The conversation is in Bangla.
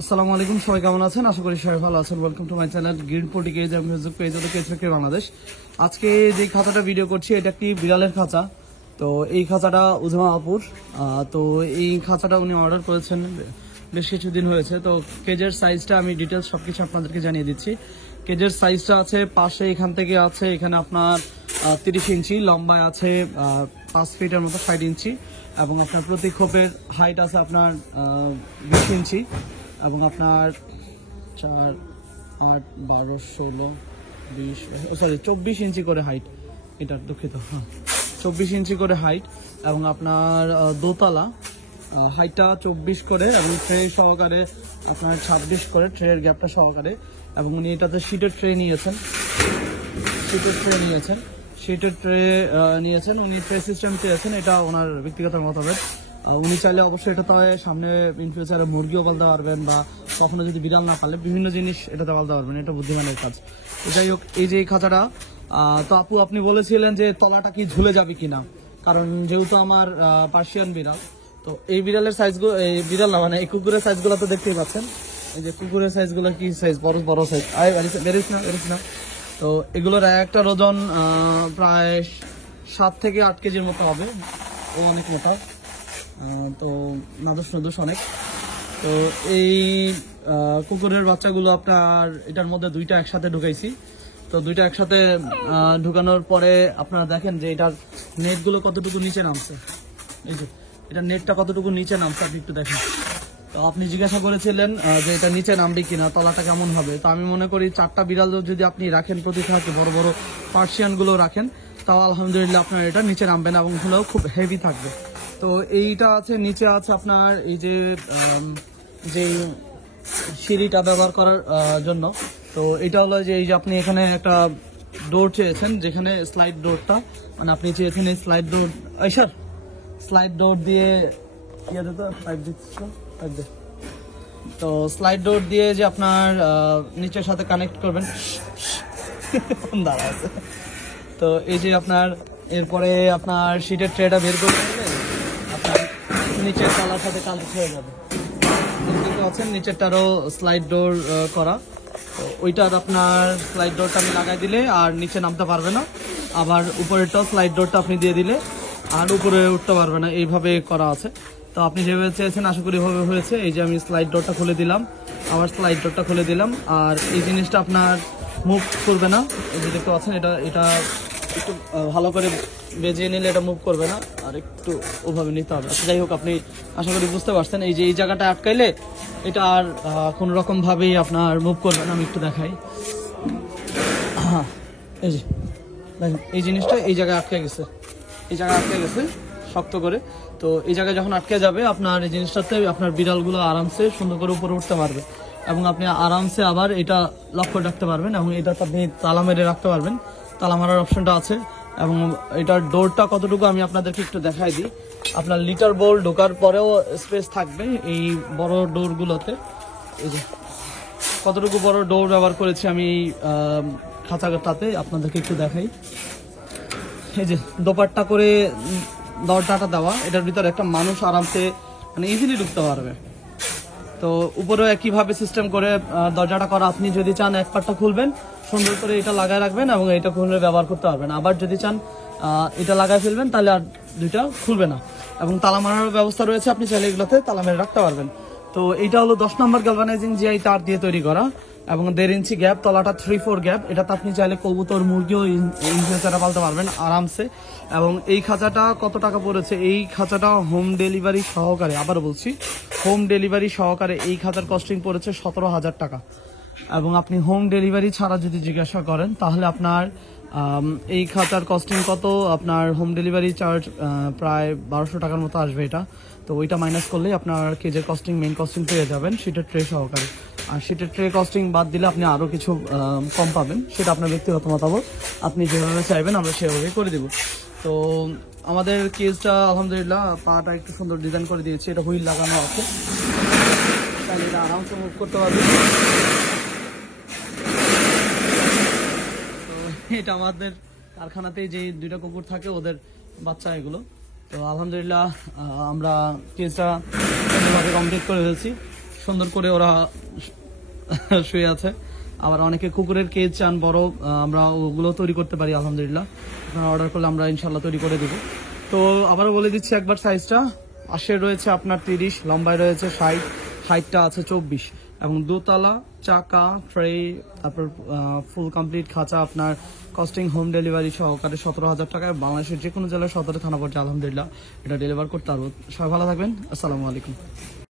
আসসালামু আলাইকুম, সবাই কেমন আছেন? আশা করি সবাই ভালো আছেন। Welcome to my channel green পোটি কেজ এবং ফেসবুক পেজ হলো কেজ ফ্যাক্টরি বাংলাদেশ। আজকে যে খাঁচাটা ভিডিও করছি এটা একটি বিড়ালের খাঁচা। তো এই খাঁচাটা উজমা আপুর। তো এই খাঁচাটা উনি অর্ডার করেছেন বেশ কিছুদিন হয়েছে। তো কেজের সাইজটা আমি ডিটেলস সবকিছু আপনাদেরকে জানিয়ে দিচ্ছি। কেজের সাইজটা আছে পাশে, এখান থেকে আছে এখানে আপনার 30 ইঞ্চি, লম্বায় আছে 5 ফিটের মতো 60 ইঞ্চি, এবং আপনার প্রতি খোপের হাইট আছে আপনার 20 ইঞ্চি, এবং আপনার 4, 8, 12, 16, 20 সরি 24 ইঞ্চি করে হাইট। এটা দুঃখিত, 24 ইঞ্চি করে হাইট, এবং আপনার দোতলা, হাইটটা 24 করে, এবং ট্রে সহকারে আপনার 26 করে, ট্রের গ্যাপটা সহকারে। এবং উনি এটাতে শীটের ট্রে নিয়েছেন, উনি ট্রে সিস্টেম চেয়েছেন। এটা ওনার ব্যক্তিগত মতামত। উনি চাইলে অবশ্যই এটা সামনে ইন ফিউচারে মুরগিও পালতে পারবেন, বা কখনো যদি বিড়াল না পালে বিভিন্ন জিনিস এটাতে পালতে পারবেন। এটা বুদ্ধিমানের কাজ। যাই হোক, এই যে এই খাঁচাটা, তো আপু আপনি বলেছিলেন যে তলাটা কি ঝুলে যাবে কিনা, কারণ যেহেতু আমার পার্সিয়ান বিড়াল। তো এই বিড়ালের সাইজগুলো, এই বিড়াল না মানে এই কুকুরের সাইজগুলো তো দেখতেই পাচ্ছেন। এই যে কুকুরের সাইজগুলো কি সাইজ, বড় বড় সাইজ, বেরিস না। তো এগুলোর একটার ওজন প্রায় 7 থেকে 8 কেজির মতো হবে। ও অনেক মোটা, তো নাদুস অনেক। তো এই কুকুরের বাচ্চাগুলো আপনার এটার মধ্যে দুইটা একসাথে ঢুকাইছি। তো দুইটা একসাথে ঢুকানোর পরে আপনারা দেখেন যে এটার নেটগুলো কতটুকু নিচে নামছে। এই যে এটা নেটটা কতটুকু নিচে নামছে আপনি একটু দেখেন। তো আপনি জিজ্ঞাসা করেছিলেন যে এটা নিচে নামবে কিনা, তলাটা কেমন হবে। তো আমি মনে করি 4টা বিড়াল যদি আপনি রাখেন, প্রতি থাকে বড় বড় পার্সিয়ান গুলো রাখেন, তাও আলহামদুলিল্লাহ আপনার এটা নিচে নামবে না, এবং হলেও খুব হেভি থাকবে। তো এইটা আছে, নিচে আছে আপনার এই যে সিঁড়িটা ব্যবহার করার জন্য। তো এটা হলো যে এই যে আপনি এখানে একটা ডোর চেয়েছেন, যেখানে স্লাইড ডোরটা, মানে আপনি চেয়েছেন এই স্লাইড ডোর দিয়ে তো স্লাইড ডোর দিয়ে যে আপনার নিচের সাথে কানেক্ট করবেন। দাঁড়া আছে। তো এই যে আপনার এরপরে আপনার শীটের ট্রেটা বের করে দিলে আপনার নিচের তলার সাথে কানেক্ট হয়ে যাবে। আছেন নিচেরটারও স্লাইড ডোর করা। তো ওইটার আপনার স্লাইড ডোরটা আমি লাগাই দিলে আর নিচে নামতে পারবে না, আবার উপরেরটাও স্লাইড ডোরটা আপনি দিয়ে দিলে আর উপরে উঠতে পারবে না, এইভাবে করা আছে। তো আপনি যেভাবে চেয়েছেন আশা করি ভাবে হয়েছে। এই যে আমি স্লাইড ডোরটা খুলে দিলাম, আবার স্লাইড ডোরটা খুলে দিলাম, আর এই জিনিসটা আপনার মুভ করবে না। এই যে দেখতে পাচ্ছেন, এটা একটু ভালো করে বেজিয়ে নিলে এটা মুভ করবে না, আর একটু ওভাবে নিতে হবে। আচ্ছা, যাই হোক, আপনি আশা করি বুঝতে পারছেন। এই যে এই জায়গাটা আটকাইলে এটা আর কোনো রকম ভাবেই আপনার মুভ করবে না। আমি একটু দেখাই। এই যে দেখেন, এই জিনিসটা এই জায়গায় আটকে গেছে, শক্ত করে। তো এই জায়গায় যখন আটকে যাবে, আপনার এই জিনিসটাতে আপনার বিড়ালগুলো আরামসে সুন্দর করে উপরে উঠতে পারবে, এবং আপনি আরামসে আবার এটা লক করে রাখতে পারবেন, এবং এটা আপনি তালা মেরে রাখতে পারবেন। তালা মারার অপশনটা আছে। এবং এটার ডোরটা কতটুকু আমি আপনাদেরকে একটু দেখাই দিই। আপনার লিটার বোল ঢোকার পরেও স্পেস থাকবে এই বড় ডোরগুলোতে। এই যে কতটুকু বড় ডোর ব্যবহার করেছি আমি খাঁচাটাতে, আপনাদেরকে একটু দেখাই। এই যে দোপাট্টা করে দরজাটা দেওয়া, এটার ভিতরে একটা মানুষ আরামসে মানে ইজিলি ঢুকতে পারবে। তো উপরেও একইভাবে সিস্টেম করে দরজাটা করা। আপনি যদি চান এক পাটটা খুলবেন, সুন্দর করে এটা লাগায় রাখবেন, এবং এটা খুলে ব্যবহার করতে পারবেন। আবার যদি চান এটা লাগায় ফেলবেন, তাহলে আর দুইটা খুলবে না। এবং তালা মারার ব্যবস্থা রয়েছে, আপনি চাইলে এগুলোতে তালা মেরে রাখতে পারবেন। তো এইটা হলো 10 নম্বর গ্যালভানাইজিং জিআই তার দিয়ে তৈরি করা, এবং 1.5 ইঞ্চি গ্যাপ, তলাটা 3-4 গ্যাপ। এটাতে আপনি চাইলে কবুতর, মুরগিও ইনফিউচারে পালতে পারবেন আরামসে। এবং এই খাঁচাটা কত টাকা পড়েছে? এই খাঁচাটা হোম ডেলিভারি সহকারে, আবার বলছি হোম ডেলিভারি সহকারে এই খাঁচার কস্টিং পড়েছে 17,000 টাকা। এবং আপনি হোম ডেলিভারি ছাড়া যদি জিজ্ঞাসা করেন, তাহলে আপনার এই খাঁচার কস্টিং কত, আপনার হোম ডেলিভারি চার্জ প্রায় 1200 টাকার মতো আসবে এটা। তো ওইটা মাইনাস করলেই আপনার কেজের কস্টিং, মেইন কস্টিং পেয়ে যাবেন শীটের ট্রে সহকারে। আর শীটের ট্রে কস্টিং বাদ দিলে আপনি আরও কিছু কম পাবেন, সেটা আপনার ব্যক্তিগত মতামত। আপনি যেভাবে চাইবেন আমরা সেভাবেই করে দেবো। তো আমাদের কেজটা আলহামদুলিল্লাহ পাটা একটু সুন্দর ডিজাইন করে দিয়েছি। এটা হুইল লাগানো আছে, তাহলে এটা আরামসে মুভ করতে পারবে। তো এটা আমাদের কারখানাতেই যে 2টা কুকুর থাকে, ওদের বাচ্চা এগুলো। তো আলহামদুলিল্লাহ আমরা কেজটা সুন্দরভাবে কমপ্লিট করে ফেলছি। সুন্দর করে ওরা শুয়ে আছে। আবার অনেকে কুকুরের কেজ চান বড়, আমরা ওগুলো তৈরি করতে পারি আলহামদুলিল্লাহ। আপনারা অর্ডার করলে আমরা ইনশাল্লাহ তৈরি করে দেবো। তো আবারও বলে দিচ্ছি একবার সাইজটা, পাশে রয়েছে আপনার 30, লম্বায় রয়েছে 60, হাইটটা আছে 24 এবং দোতলা, চাকা, ট্রে, তারপর ফুল কমপ্লিট খাঁচা, আপনার কস্টিং হোম ডেলিভারি সহকারে 17,000 টাকায় বাংলাদেশের যে কোনো জেলায় 17 থানা পর্যায়ে আলহামদুলিল্লাহ এটা ডেলিভার করতে পারবো। সবাই ভালো থাকবেন, আসসালামু আলাইকুম।